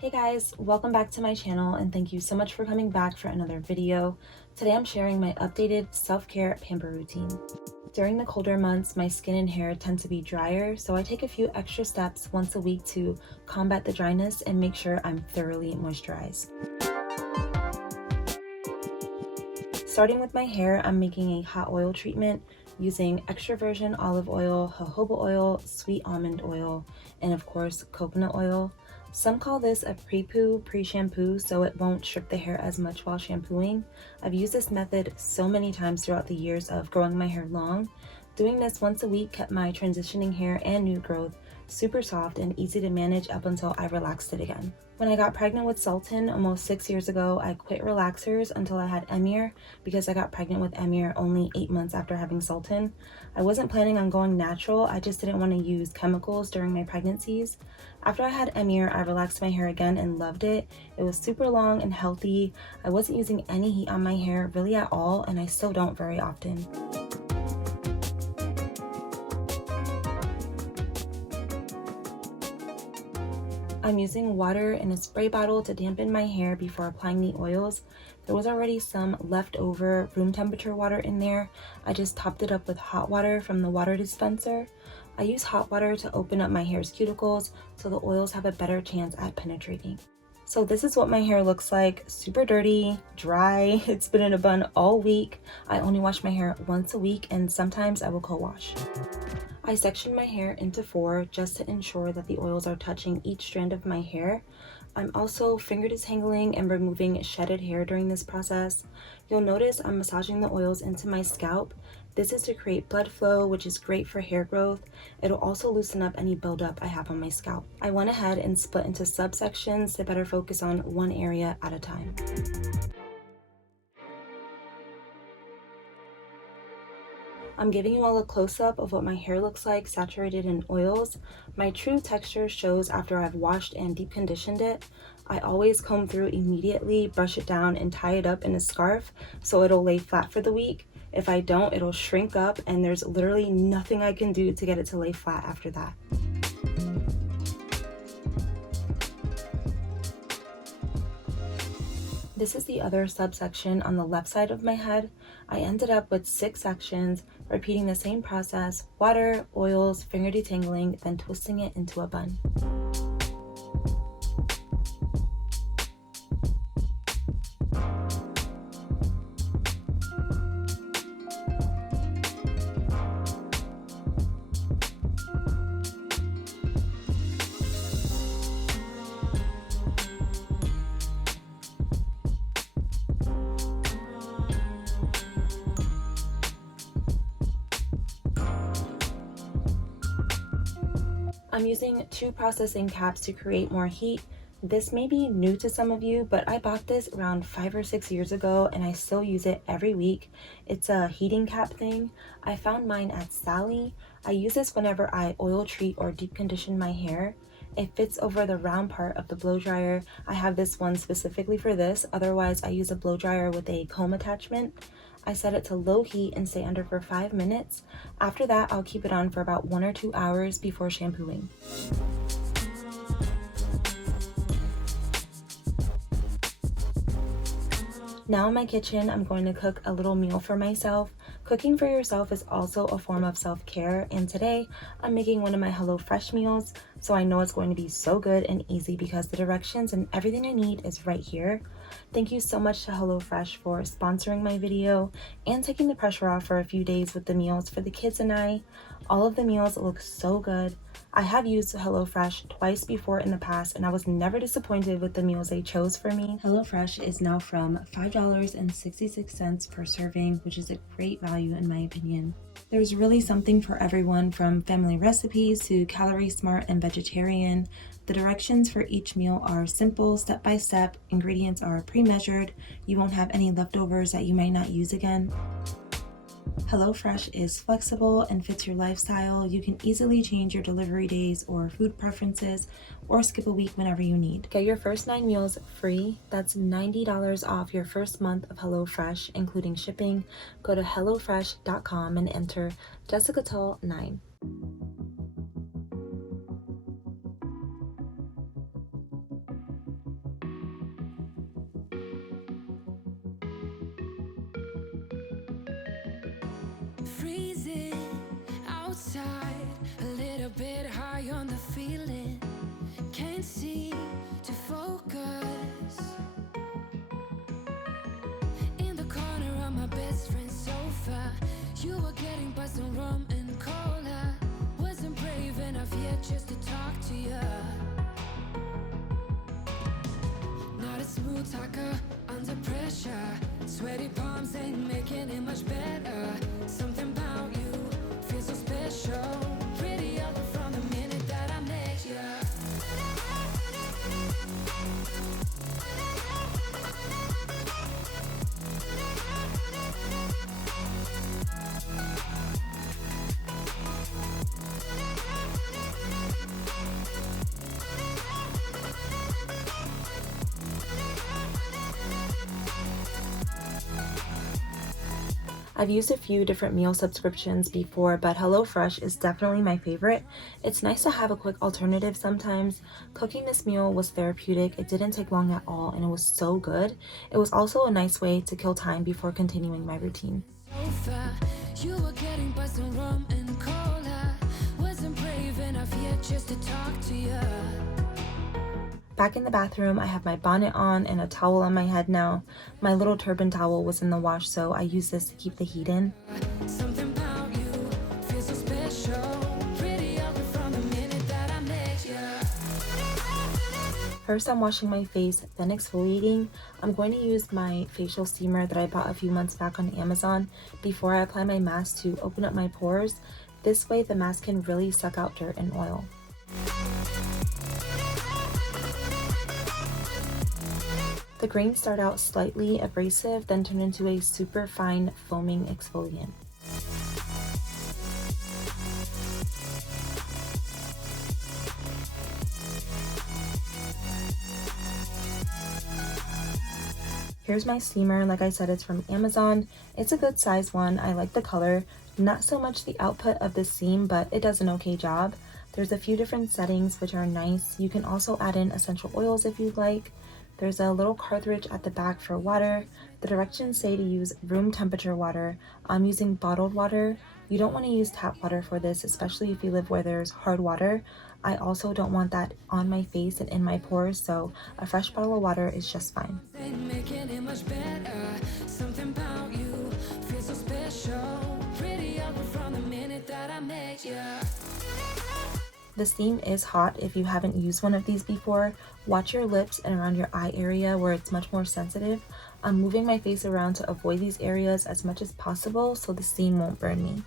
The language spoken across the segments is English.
Hey guys, welcome back to my channel and thank you so much for coming back for another video. Today I'm sharing my updated self-care pamper routine. During the colder months, my skin and hair tend to be drier, so I take a few extra steps once a week to combat the dryness and make sure I'm thoroughly moisturized. Starting with my hair, I'm making a hot oil treatment using extra virgin olive oil, jojoba oil, sweet almond oil, and of course coconut oil. Some call this a pre-poo, pre-shampoo, so it won't strip the hair as much while shampooing. I've used this method so many times throughout the years of growing my hair long. Doing this once a week kept my transitioning hair and new growth super soft and easy to manage up until I relaxed it again. When I got pregnant with Satin almost 6 years ago, I quit relaxers until I had Emir because I got pregnant with Emir only 8 months after having Satin. I wasn't planning on going natural, I just didn't want to use chemicals during my pregnancies. After I had Emir, I relaxed my hair again and loved it. It was super long and healthy. I wasn't using any heat on my hair really at all, and I still don't very often. I'm using water in a spray bottle to dampen my hair before applying the oils. There was already some leftover room temperature water in there. I just topped it up with hot water from the water dispenser. I use hot water to open up my hair's cuticles so the oils have a better chance at penetrating. So this is what my hair looks like, super dirty, dry. It's been in a bun all week. I only wash my hair once a week and sometimes I will co-wash. I section my hair into 4 just to ensure that the oils are touching each strand of my hair. I'm also finger detangling and removing shedded hair during this process. You'll notice I'm massaging the oils into my scalp. This is to create blood flow, which is great for hair growth. It'll also loosen up any buildup I have on my scalp. I went ahead and split into subsections to better focus on one area at a time. I'm giving you all a close-up of what my hair looks like saturated in oils. My true texture shows after I've washed and deep conditioned it. I always comb through immediately, brush it down, and tie it up in a scarf so it'll lay flat for the week. If I don't, it'll shrink up and there's literally nothing I can do to get it to lay flat after that. This is the other subsection on the left side of my head. I ended up with 6 sections, repeating the same process: water, oils, finger detangling, then twisting it into a bun. I'm using 2 processing caps to create more heat. This may be new to some of you, but I bought this around 5 or 6 years ago and I still use it every week. It's a heating cap thing. I found mine at Sally. I use this whenever I oil treat or deep condition my hair. It fits over the round part of the blow dryer. I have this one specifically for this, otherwise I use a blow dryer with a comb attachment. I set it to low heat and stay under for 5 minutes. After that, I'll keep it on for about 1 or 2 hours before shampooing. Now in my kitchen, I'm going to cook a little meal for myself. Cooking for yourself is also a form of self-care, and today I'm making one of my HelloFresh meals, so I know it's going to be so good and easy because the directions and everything I need is right here. Thank you so much to HelloFresh for sponsoring my video and taking the pressure off for a few days with the meals for the kids and I. All of the meals look so good. I have used HelloFresh twice before in the past and I was never disappointed with the meals they chose for me. HelloFresh is now from $5.66 per serving, which is a great value in my opinion. There's really something for everyone, from family recipes to calorie smart and vegetarian. The directions for each meal are simple, step by step. Ingredients are pre-measured. You won't have any leftovers that you might not use again. HelloFresh is flexible and fits your lifestyle. You can easily change your delivery days or food preferences, or skip a week whenever you need. Get your first 9 meals free. That's $90 off your first month of HelloFresh, including shipping. Go to HelloFresh.com and enter Jessica Tull 9. Thank you. freezing outside, a little bit high on the feeling. Can't seem to focus. In the corner of my best friend's sofa, you were getting buzzed on rum and cola. Wasn't brave enough yet just to talk to you. Not a smooth talker under pressure. Sweaty palms ain't making it much better. Something about you feels so special. Pretty up from the minute that I met you. I've used a few different meal subscriptions before, but HelloFresh is definitely my favorite. It's nice to have a quick alternative sometimes. Cooking this meal was therapeutic. It didn't take long at all, and it was so good. It was also a nice way to kill time before continuing my routine. You were getting buzzed on rum and cola. Wasn't brave enough yet just to talk to you. Back in the bathroom, I have my bonnet on and a towel on my head now. My little turban towel was in the wash, so I use this to keep the heat in. Something about you feels so special. Pretty up from the minute that I met you. First, I'm washing my face, then exfoliating. I'm going to use my facial steamer that I bought a few months back on Amazon before I apply my mask to open up my pores. This way, the mask can really suck out dirt and oil. The grains start out slightly abrasive, then turn into a super fine foaming exfoliant. Here's my steamer. Like I said, it's from Amazon. It's a good size one. I like the color. Not so much the output of the steam, but it does an okay job. There's a few different settings which are nice. You can also add in essential oils if you'd like. There's a little cartridge at the back for water. The directions say to use room temperature water. I'm using bottled water. You don't want to use tap water for this, especially if you live where there's hard water. I also don't want that on my face and in my pores, so a fresh bottle of water is just fine. Something about you feels so special. Pretty up from the minute that I met you. The steam is hot. If you haven't used one of these before, watch your lips and around your eye area where it's much more sensitive. I'm moving my face around to avoid these areas as much as possible so the steam won't burn me.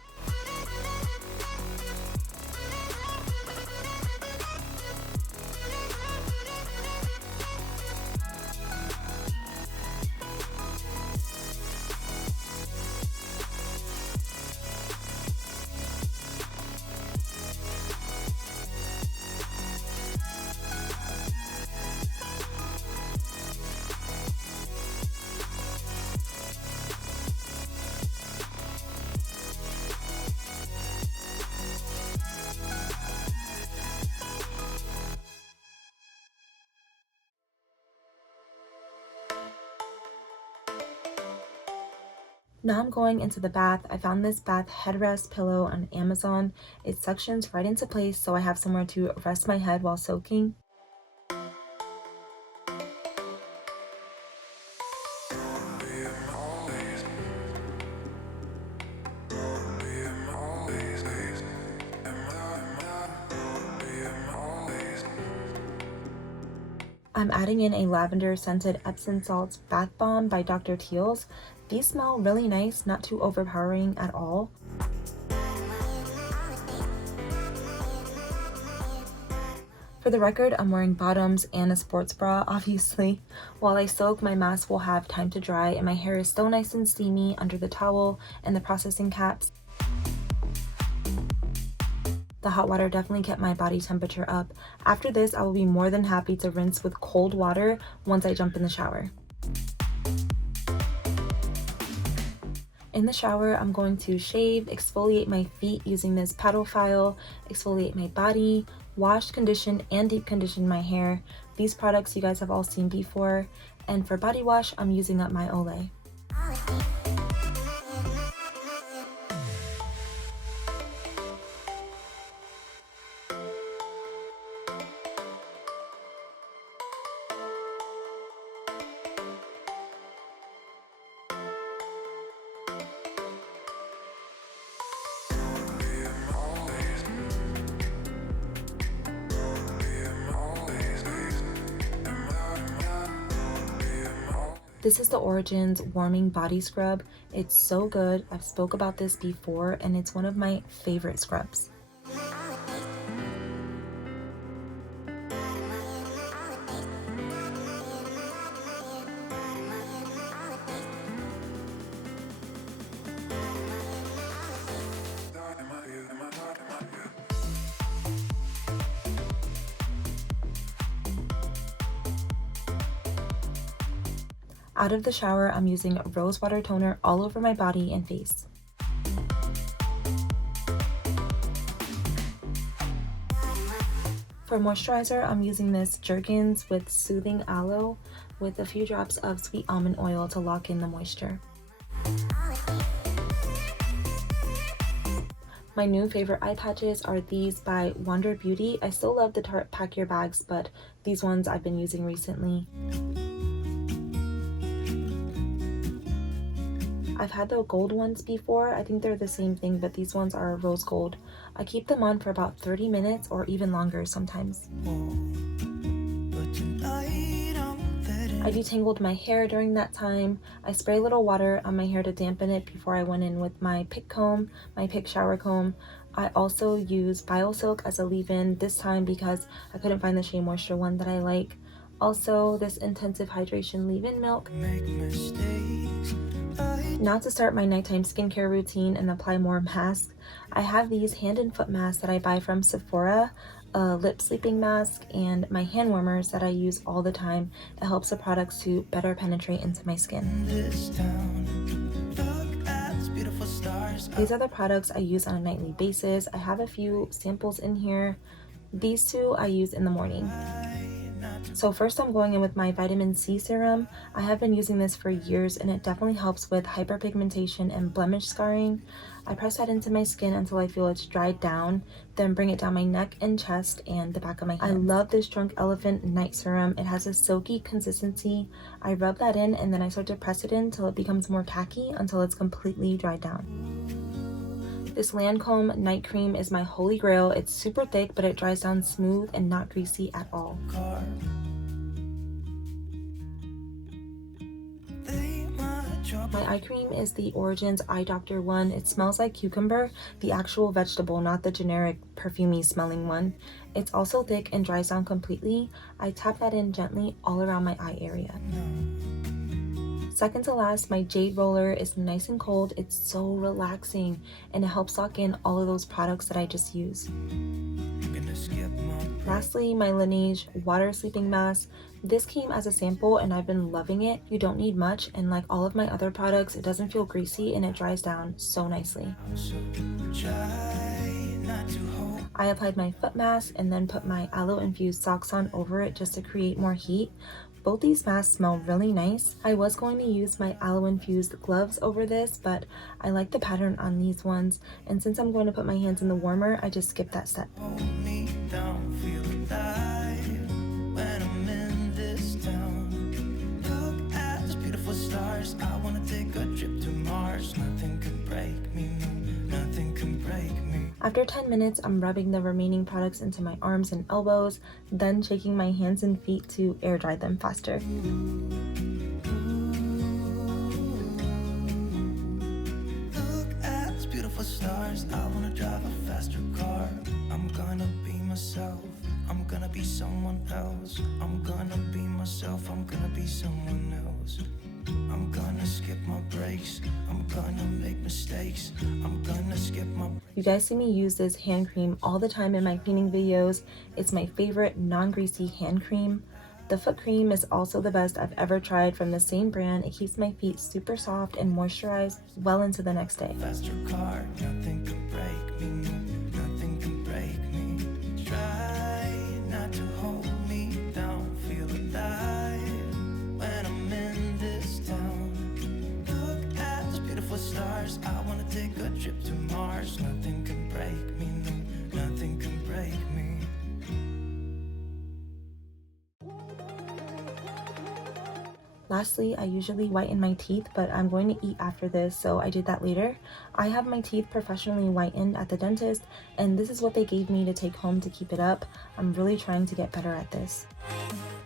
Now I'm going into the bath. I found this bath headrest pillow on Amazon. It suctions right into place so I have somewhere to rest my head while soaking. I'm adding in a lavender scented Epsom salts bath bomb by Dr. Teals. These smell really nice, not too overpowering at all. For the record, I'm wearing bottoms and a sports bra, obviously. While I soak, my mask will have time to dry and my hair is still nice and steamy under the towel and the processing caps. The hot water definitely kept my body temperature up. After this, I will be more than happy to rinse with cold water once I jump in the shower. In the shower, I'm going to shave, exfoliate my feet using this paddle file, exfoliate my body, wash, condition, and deep condition my hair. These products you guys have all seen before. And for body wash, I'm using up my Olay. This is the Origin's Warming Body Scrub. It's so good. I've spoke about this before and it's one of my favorite scrubs. Out of the shower, I'm using rose water toner all over my body and face. For moisturizer, I'm using this Jergens with Soothing Aloe with a few drops of sweet almond oil to lock in the moisture. My new favorite eye patches are these by Wander Beauty. I still love the Tarte Pack Your Bags, but these ones I've been using recently. I've had the gold ones before. I think they're the same thing, but these ones are rose gold. I keep them on for about 30 minutes or even longer sometimes. I detangled my hair during that time. I spray a little water on my hair to dampen it before I went in with my pick comb, my pick shower comb. I also use BioSilk as a leave-in this time because I couldn't find the SheaMoisture one that I like. Also, this Intensive Hydration leave-in milk. Now to start my nighttime skincare routine and apply more masks. I have these hand and foot masks that I buy from Sephora, a lip sleeping mask, and my hand warmers that I use all the time. It helps the products to better penetrate into my skin. These are the products I use on a nightly basis. I have a few samples in here. These two I use in the morning. So first I'm going in with my vitamin C serum. I have been using this for years and it definitely helps with hyperpigmentation and blemish scarring. I press that into my skin until I feel it's dried down, then bring it down my neck and chest and the back of my head. I love this Drunk Elephant night serum. It has a silky consistency. I rub that in and then I start to press it in until it becomes more tacky until it's completely dried down. This Lancome night cream is my holy grail. It's super thick, but it dries down smooth and not greasy at all. My eye cream is the Origin's Eye Doctor one. It smells like cucumber, the actual vegetable, not the generic perfumey smelling one. It's also thick and dries down completely. I tap that in gently all around my eye area. Second to last, my Jade Roller is nice and cold. It's so relaxing and it helps lock in all of those products that I just used. Lastly, my Lineage Water Sleeping Mask. This came as a sample and I've been loving it. You don't need much, and like all of my other products, it doesn't feel greasy and it dries down so nicely. I applied my foot mask and then put my aloe infused socks on over it just to create more heat. Both these masks smell really nice. I was going to use my aloe infused gloves over this, but I like the pattern on these ones, and since I'm going to put my hands in the warmer, I just skipped that step. I wanna take a trip to Mars. Nothing can break me, no, nothing can break me. After 10 minutes, I'm rubbing the remaining products into my arms and elbows, then shaking my hands and feet to air dry them faster. Look at these beautiful stars. I wanna drive a faster car. I'm gonna be myself. I'm gonna be someone else. I'm gonna be myself. I'm gonna be someone else. I'm gonna skip my breaks. I'm gonna make mistakes. I'm gonna skip my... You guys see me use this hand cream all the time in my cleaning videos. It's my favorite non-greasy hand cream. The foot cream is also the best I've ever tried from the same brand. It keeps my feet super soft and moisturized well into the next day. Faster car, nothing can break me, nothing can break me. Try not to hold me down, feel alive when I'm in this town. Look at those beautiful stars. I wanna take a trip to Mars. Nothing can break me, no, nothing can break me. Lastly, I usually whiten my teeth, but I'm going to eat after this, so I did that later. I have my teeth professionally whitened at the dentist, and this is what they gave me to take home to keep it up. I'm really trying to get better at this.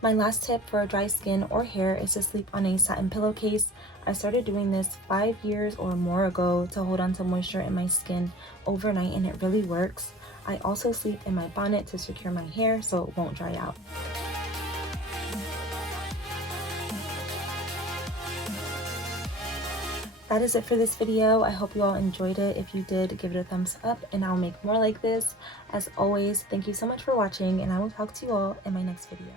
My last tip for dry skin or hair is to sleep on a satin pillowcase. I started doing this 5 years or more ago to hold on to moisture in my skin overnight, and it really works. I also sleep in my bonnet to secure my hair so it won't dry out. That is it for this video. I hope you all enjoyed it. If you did, give it a thumbs up and I'll make more like this. As always, thank you so much for watching, and I will talk to you all in my next video.